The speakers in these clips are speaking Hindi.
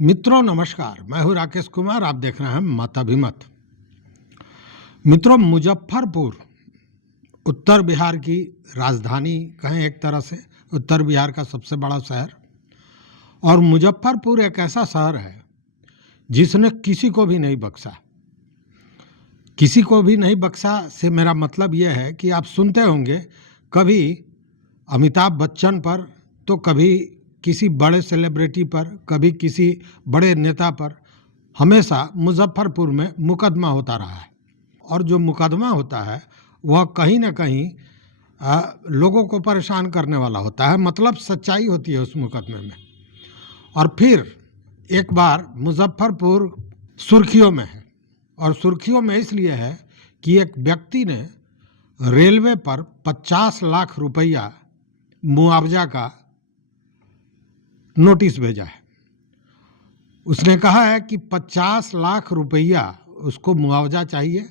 मित्रों नमस्कार, मैं हूं राकेश कुमार। आप देख रहे हैं मत अभिमत। मित्रों, मुजफ्फरपुर उत्तर बिहार की राजधानी कहें, एक तरह से उत्तर बिहार का सबसे बड़ा शहर। और मुजफ्फरपुर एक ऐसा शहर है जिसने किसी को भी नहीं बख्शा। किसी को भी नहीं बख्शा से मेरा मतलब यह है कि आप सुनते होंगे कभी अमिताभ बच्चन पर, तो कभी किसी बड़े सेलिब्रिटी पर, कभी किसी बड़े नेता पर, हमेशा मुजफ्फरपुर में मुकदमा होता रहा है। और जो मुकदमा होता है वह कहीं ना कहीं लोगों को परेशान करने वाला होता है। मतलब सच्चाई होती है उस मुकदमे में। और फिर एक बार मुजफ्फरपुर सुर्खियों में है, और सुर्खियों में इसलिए है कि एक व्यक्ति ने रेलवे पर 50 लाख रुपया मुआवजा का नोटिस भेजा है। उसने कहा है कि 50 लाख रुपया उसको मुआवजा चाहिए,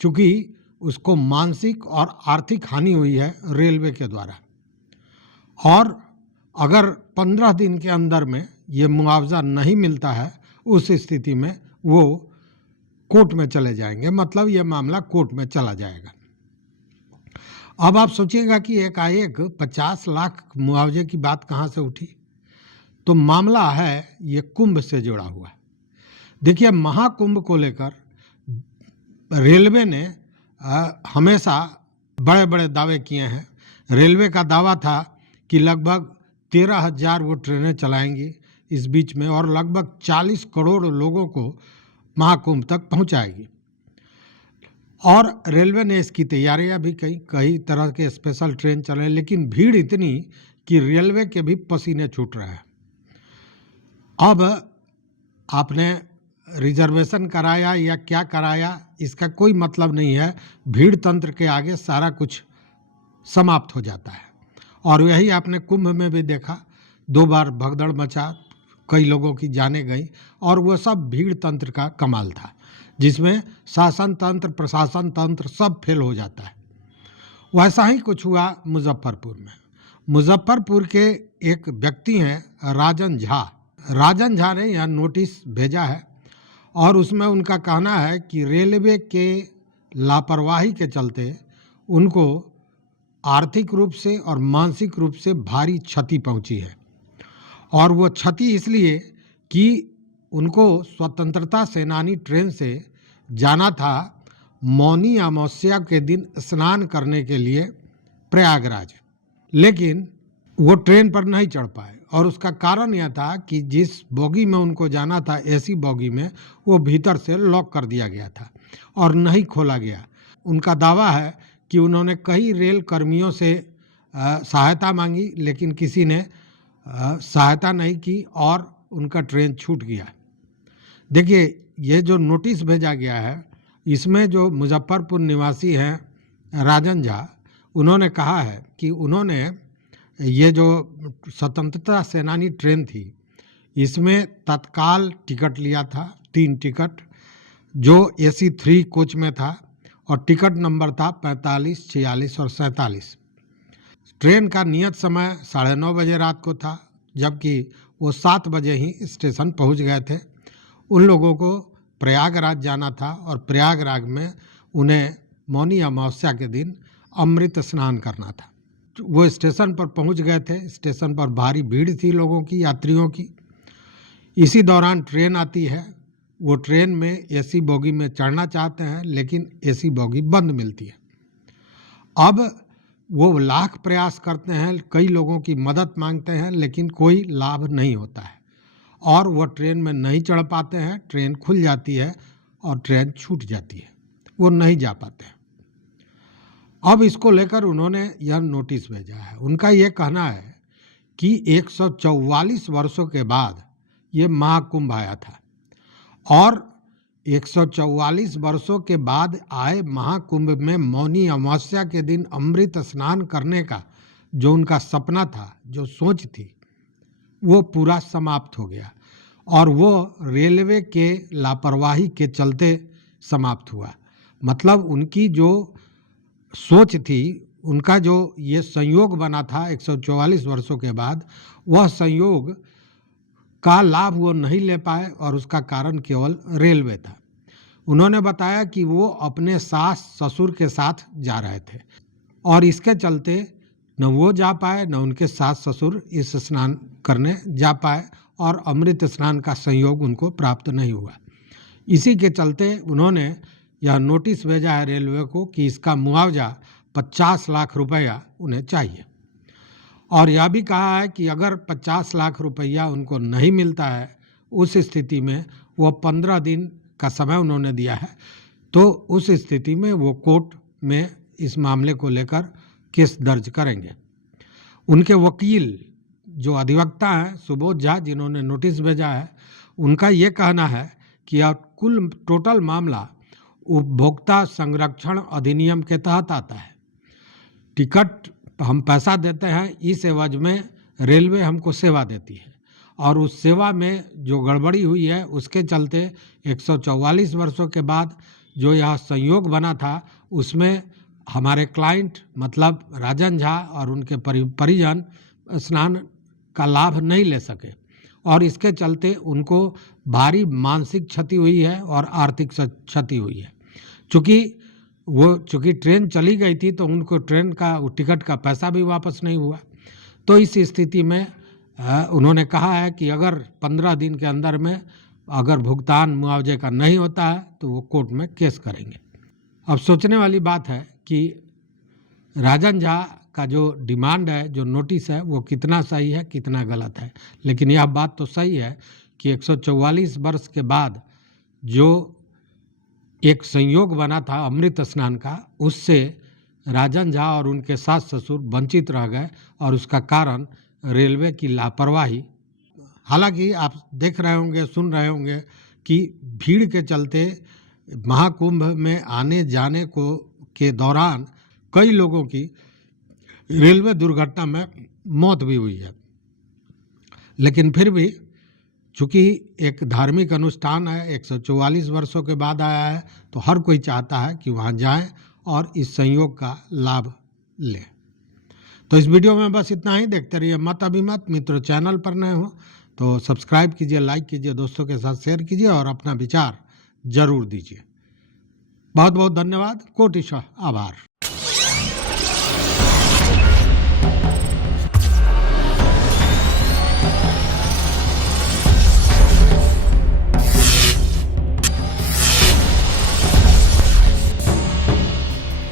चूँकि उसको मानसिक और आर्थिक हानि हुई है रेलवे के द्वारा। और अगर 15 दिन के अंदर में ये मुआवजा नहीं मिलता है, उस स्थिति में वो कोर्ट में चले जाएंगे। मतलब ये मामला कोर्ट में चला जाएगा। अब आप सोचिएगा कि एकाएक 50 लाख मुआवजे की बात कहाँ से उठी। तो मामला है ये कुंभ से जुड़ा हुआ। देखिए, महाकुंभ को लेकर रेलवे ने हमेशा बड़े बड़े दावे किए हैं। रेलवे का दावा था कि लगभग 13,000 वो ट्रेनें चलाएंगी इस बीच में, और लगभग 40 करोड़ लोगों को महाकुंभ तक पहुंचाएगी। और रेलवे ने इसकी तैयारियां भी की, कई तरह के स्पेशल ट्रेन चले, लेकिन भीड़ इतनी कि रेलवे के भी पसीने छूट रहे हैं। अब आपने रिजर्वेशन कराया या क्या कराया, इसका कोई मतलब नहीं है। भीड़ तंत्र के आगे सारा कुछ समाप्त हो जाता है। और यही आपने कुंभ में भी देखा, 2 बार भगदड़ मचा, कई लोगों की जानें गई, और वो सब भीड़ तंत्र का कमाल था, जिसमें शासन तंत्र, प्रशासन तंत्र सब फेल हो जाता है। वैसा ही कुछ हुआ मुजफ्फरपुर में। मुजफ्फरपुर के एक व्यक्ति हैं राजन झा। राजन झा ने यह नोटिस भेजा है, और उसमें उनका कहना है कि रेलवे के लापरवाही के चलते उनको आर्थिक रूप से और मानसिक रूप से भारी क्षति पहुंची है। और वो क्षति इसलिए कि उनको स्वतंत्रता सेनानी ट्रेन से जाना था मौनी अमावस्या के दिन स्नान करने के लिए प्रयागराज, लेकिन वो ट्रेन पर नहीं चढ़ पाए। और उसका कारण यह था कि जिस बोगी में उनको जाना था, एसी बोगी में, वो भीतर से लॉक कर दिया गया था और नहीं खोला गया। उनका दावा है कि उन्होंने कई रेल कर्मियों से सहायता मांगी, लेकिन किसी ने सहायता नहीं की और उनका ट्रेन छूट गया। देखिए, ये जो नोटिस भेजा गया है, इसमें जो मुजफ्फरपुर निवासी हैं राजन झा, उन्होंने कहा है कि उन्होंने ये जो स्वतंत्रता सेनानी ट्रेन थी, इसमें तत्काल टिकट लिया था, 3 टिकट, जो AC 3 कोच में था, और टिकट नंबर था 45, 46 और 47। ट्रेन का नियत समय 9:30 बजे रात को था, जबकि वो 7 बजे ही स्टेशन पहुंच गए थे। उन लोगों को प्रयागराज जाना था, और प्रयागराज में उन्हें मौनी अमावस्या के दिन अमृत स्नान करना था। वो स्टेशन पर पहुंच गए थे। स्टेशन पर भारी भीड़ थी लोगों की, यात्रियों की। इसी दौरान ट्रेन आती है। वो ट्रेन में AC बोगी में चढ़ना चाहते हैं, लेकिन AC बोगी बंद मिलती है। अब वो लाख प्रयास करते हैं, कई लोगों की मदद मांगते हैं, लेकिन कोई लाभ नहीं होता है, और वो ट्रेन में नहीं चढ़ पाते हैं। ट्रेन खुल जाती है और ट्रेन छूट जाती है, वो नहीं जा पाते हैं। अब इसको लेकर उन्होंने यह नोटिस भेजा है। उनका ये कहना है कि 144 वर्षों के बाद ये महाकुंभ आया था, और 144 वर्षों के बाद आए महाकुंभ में मौनी अमावस्या के दिन अमृत स्नान करने का जो उनका सपना था, जो सोच थी, वो पूरा समाप्त हो गया। और वो रेलवे के लापरवाही के चलते समाप्त हुआ। मतलब उनकी जो सोच थी, उनका जो ये संयोग बना था 144 वर्षों के बाद, वह संयोग का लाभ वो नहीं ले पाए और उसका कारण केवल रेलवे था। उन्होंने बताया कि वो अपने सास ससुर के साथ जा रहे थे और इसके चलते न वो जा पाए न उनके सास ससुर इस स्नान करने जा पाए और अमृत स्नान का संयोग उनको प्राप्त नहीं हुआ। इसी के चलते उन्होंने यह नोटिस भेजा है रेलवे को कि इसका मुआवजा 50 लाख रुपया उन्हें चाहिए और यह भी कहा है कि अगर 50 लाख रुपया उनको नहीं मिलता है उस स्थिति में वो 15 दिन का समय उन्होंने दिया है, तो उस स्थिति में वो कोर्ट में इस मामले को लेकर केस दर्ज करेंगे। उनके वकील जो अधिवक्ता हैं सुबोध झा, जिन्होंने नोटिस भेजा है, उनका ये कहना है कि यह कुल टोटल मामला उपभोक्ता संरक्षण अधिनियम के तहत आता है। टिकट हम पैसा देते हैं, इस एवज में रेलवे हमको सेवा देती है और उस सेवा में जो गड़बड़ी हुई है उसके चलते 144 वर्षों के बाद जो यह संयोग बना था उसमें हमारे क्लाइंट मतलब राजन झा और उनके परिजन स्नान का लाभ नहीं ले सके और इसके चलते उनको भारी मानसिक क्षति हुई है और आर्थिक क्षति हुई है। चूँकि ट्रेन चली गई थी तो उनको ट्रेन का टिकट का पैसा भी वापस नहीं हुआ। तो इस स्थिति में उन्होंने कहा है कि अगर 15 दिन के अंदर में अगर भुगतान मुआवजे का नहीं होता है तो वो कोर्ट में केस करेंगे। अब सोचने वाली बात है कि राजन झा का जो डिमांड है, जो नोटिस है, वो कितना सही है कितना गलत है। लेकिन यह बात तो सही है कि 144 वर्ष के बाद जो एक संयोग बना था अमृत स्नान का, उससे राजन झा और उनके सास ससुर वंचित रह गए और उसका कारण रेलवे की लापरवाही। हालांकि आप देख रहे होंगे, सुन रहे होंगे कि भीड़ के चलते महाकुंभ में आने जाने के दौरान कई लोगों की रेलवे दुर्घटना में मौत भी हुई है। लेकिन फिर भी चूँकि एक धार्मिक अनुष्ठान है, 144 वर्षों के बाद आया है, तो हर कोई चाहता है कि वहाँ जाएं और इस संयोग का लाभ लें। तो इस वीडियो में बस इतना ही। देखते रहिए मत अभिमत। मित्रों, चैनल पर नए हो तो सब्सक्राइब कीजिए, लाइक कीजिए, दोस्तों के साथ शेयर कीजिए और अपना विचार जरूर दीजिए। बहुत बहुत धन्यवाद। कोटिशः आभार।